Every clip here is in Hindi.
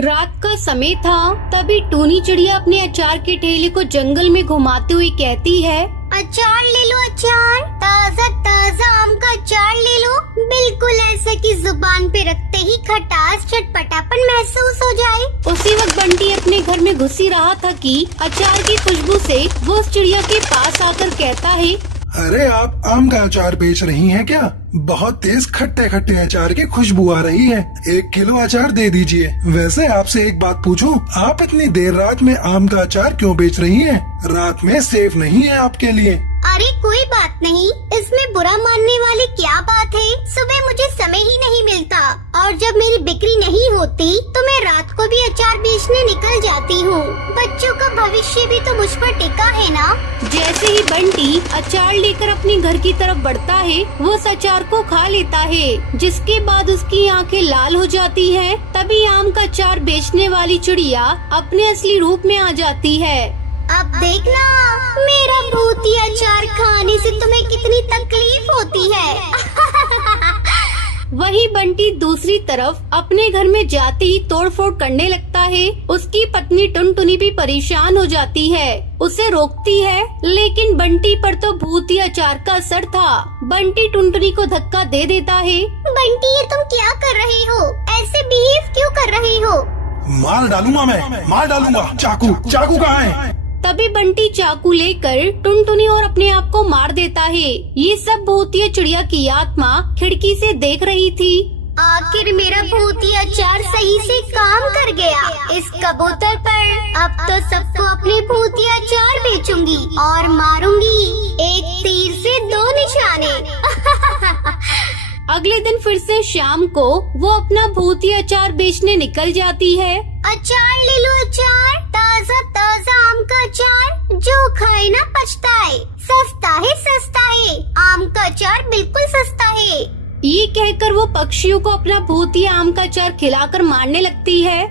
रात का समय था, तभी टूनी चिड़िया अपने अचार के ठेले को जंगल में घुमाते हुए कहती है, अचार ले लो अचार, ताज़ा ताज़ा आम का अचार ले लो, बिल्कुल ऐसा कि जुबान पे रखते ही खटास चटपटापन महसूस हो जाए। उसी वक्त बंटी अपने घर में घुस ही रहा था कि अचार की खुशबू से वो उस चिड़िया के पास आकर कहता है, अरे आप आम का अचार बेच रही हैं क्या? बहुत तेज खट्टे खट्टे अचार की खुशबू आ रही है। 1 किलो अचार दे दीजिए। वैसे आपसे एक बात पूछूं, आप इतनी देर रात में आम का अचार क्यों बेच रही हैं? रात में सेफ नहीं है आपके लिए। अरे कोई बात नहीं, इसमें बुरा मानने वाली क्या बात है। सुबह मुझे समय ही नहीं मिलता और जब मेरी बिक्री नहीं होती तो मैं रात को भी अचार बेचने निकल जाती हूँ। बच्चों का भविष्य भी तो मुझ पर टिका है ना। जैसे ही बंटी अचार लेकर अपने घर की तरफ बढ़ता है, वो उस अचार को खा लेता है, जिसके बाद उसकी आंखें लाल हो जाती हैं। तभी आम का अचार बेचने वाली चिड़िया अपने असली रूप में आ जाती है। अब देखना, मेरा भूतिया अचार खाने से तुम्हें कितनी तकलीफ होती है। वहीं बंटी दूसरी तरफ अपने घर में जाते ही तोड़फोड़ करने लगता है। उसकी पत्नी टुनटुनी भी परेशान हो जाती है, उसे रोकती है, लेकिन बंटी पर तो भूतिया अचार का असर था। बंटी टुनटुनी को धक्का दे देता है। बंटी, ये तुम क्या कर रहे हो? ऐसे बिहेव क्यों कर रहे हो? मार डालूंगा मैं, मार डालूंगा। चाकू कहाँ है? तभी बंटी चाकू लेकर टुनटुनी और अपने आप को मार देता है। ये सब भूतिया चिड़िया की आत्मा खिड़की से देख रही थी। आखिर मेरा भूतिया अचार सही से काम कर गया इस कबूतर पर। अब तो सबको अपने भूतिया अचार बेचूंगी और मारूंगी, एक तीर से 2 निशाने। अगले दिन फिर से शाम को वो अपना भूतिया अचार बेचने निकल जाती है। अचार ले लो अचार, ताज़ा ताज़ा आम का अचार, जो खाए ना पछताए। सस्ता है, आम का अचार बिल्कुल सस्ता है। ये कहकर वो पक्षियों को अपना भूतिया आम का अचार खिलाकर मारने लगती है।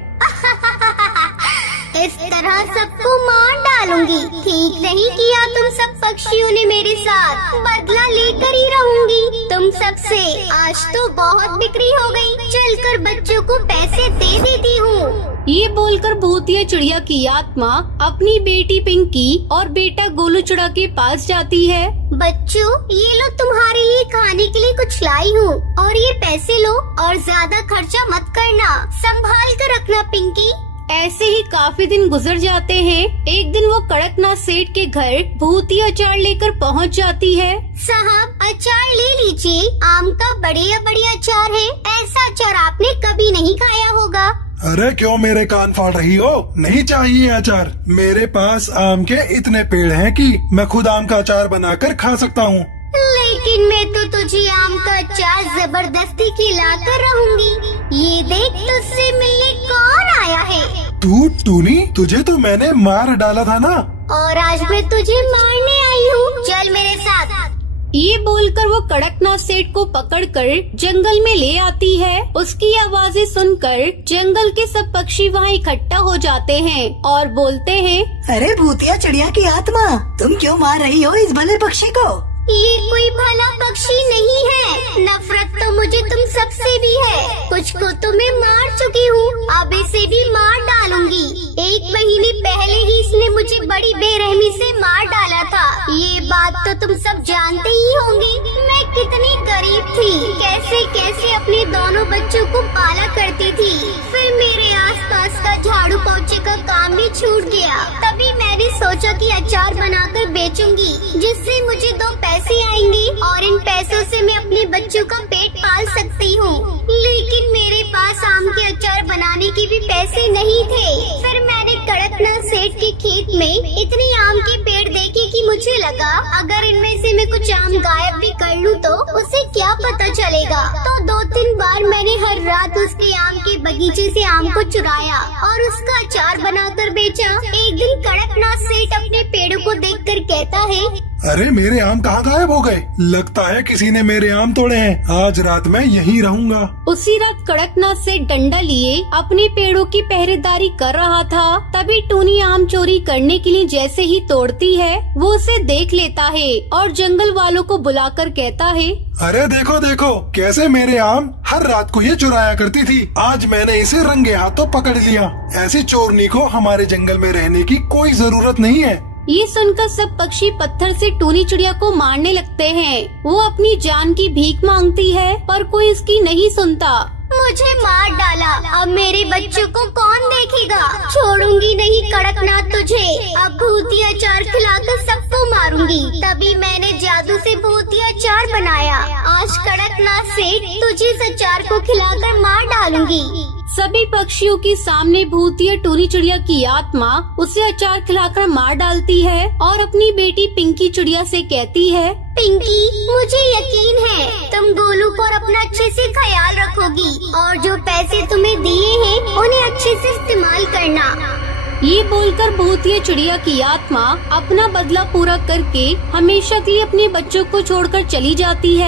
इस तरह सबको मार डालूंगी। ठीक नहीं किया तुम सब पक्षियों ने मेरे साथ, बदला लेकर ही रहूंगी तुम सबसे। आज तो बहुत बिक्री हो गई, चलकर बच्चों को पैसे दे देती हूँ। ये बोलकर भूतिया चिड़िया की आत्मा अपनी बेटी पिंकी और बेटा गोलू चिड़ा के पास जाती है। बच्चों, ये लो तुम्हारे लिए खाने के लिए कुछ लाई हूँ, और ये पैसे लो और ज्यादा खर्चा मत करना, संभाल कर रखना पिंकी। ऐसे ही काफी दिन गुजर जाते हैं। एक दिन वो कड़कनाथ सेठ के घर भूतिया अचार लेकर पहुंच जाती है। साहब, अचार ले लीजिए, आम का बढ़िया बढ़िया अचार है। ऐसा अचार आपने कभी नहीं खाया होगा। अरे क्यों मेरे कान फाड़ रही हो? नहीं चाहिए अचार। मेरे पास आम के इतने पेड़ हैं कि मैं खुद आम का अचार बनाकर खा सकता हूँ। लेकिन मैं तो तुझे आम का अचार जबरदस्ती खिलाकर रहूंगी। ये देख, तुझसे मिलने कौन आया है? तू टूनी, तुझे तो मैंने मार डाला था ना। और आज मैं तुझे मारने आई हूँ, चल मेरे साथ। ये बोलकर वो कड़कनाथ सेठ को पकड़कर जंगल में ले आती है। उसकी आवाजें सुनकर जंगल के सब पक्षी वहाँ इकट्ठा हो जाते हैं और बोलते हैं, अरे भूतिया चिड़िया की आत्मा, तुम क्यों मार रही हो इस भले पक्षी को? ये कोई भला पक्षी नहीं है, नफरत तो मुझे तुम सबसे भी है। कुछ को तो मैं मार चुकी हूँ, अब इसे भी मार डालूंगी। 1 महीने पहले ही इसने मुझे बड़ी बेरहमी से मार डाला था। ये बात तो तुम सब जानते ही होंगे। मैं कितनी गरीब थी, कैसे कैसे अपने दोनों बच्चों को पाला करती थी। फिर मेरे आसपास का झाड़ू पोछे का काम भी छूट गया। तभी मैंने सोचा कि अचार बनाकर बेचूंगी, जिससे मुझे 2 पैसे आएंगे और इन पैसों से मैं अपने बच्चों का पेट पाल सकती हूँ। लेकिन मेरे पास आम के अचार बनाने के भी पैसे नहीं थे। फिर मैंने कड़कनाथ सेठ के खेत में इतनी आम के पेड़ देखे कि मुझे लगा अगर इनमें से मैं कुछ आम गायब भी कर लूँ तो उसे क्या पता चलेगा। तो 2-3 बार मैंने हर रात उसके आम के बगीचे से आम को चुराया और उसका अचार बनाकर बेचा। एक दिन कड़कनाथ सेठ अपने पेड़ों को देखकर कहता है, अरे मेरे आम कहाँ गायब हो गए? लगता है किसी ने मेरे आम तोड़े हैं। आज रात मैं यहीं रहूंगा। उसी रात कड़कनाथ से डंडा लिए अपने पेड़ों की पहरेदारी कर रहा था। तभी टूनी आम चोरी करने के लिए जैसे ही तोड़ती है वो उसे देख लेता है और जंगल वालों को बुलाकर कहता है, अरे देखो देखो कैसे मेरे आम हर रात को ये चुराया करती थी। आज मैंने इसे रंगे हाथों पकड़ लिया। ऐसी चोरनी को हमारे जंगल में रहने की कोई जरूरत नहीं है। ये सुनकर सब पक्षी पत्थर से टूनी चिड़िया को मारने लगते हैं। वो अपनी जान की भीख मांगती है पर कोई उसकी नहीं सुनता। मुझे मार डाला, अब मेरे बच्चों को कौन देखेगा? छोड़ूंगी नहीं कड़कनाथ तुझे। अब भूतिया अचार खिलाकर सबको मारूंगी। तभी मैंने जादू से भूतिया अचार बनाया। आज कड़कनाथ से तुझे इस अचार को खिलाकर मार डालूंगी। सभी पक्षियों के सामने भूतिया टूनी चिड़िया की आत्मा उसे अचार खिलाकर मार डालती है और अपनी बेटी पिंकी चिड़िया से कहती है, पिंकी, मुझे यकीन है तुम गोलू पर अपना अच्छे से ख्याल रखोगी और जो पैसे तुम्हें दिए हैं उन्हें अच्छे से इस्तेमाल करना। ये बोलकर भूतिया चिड़िया की आत्मा अपना बदला पूरा करके हमेशा के लिए अपने बच्चों को छोड़कर चली जाती है।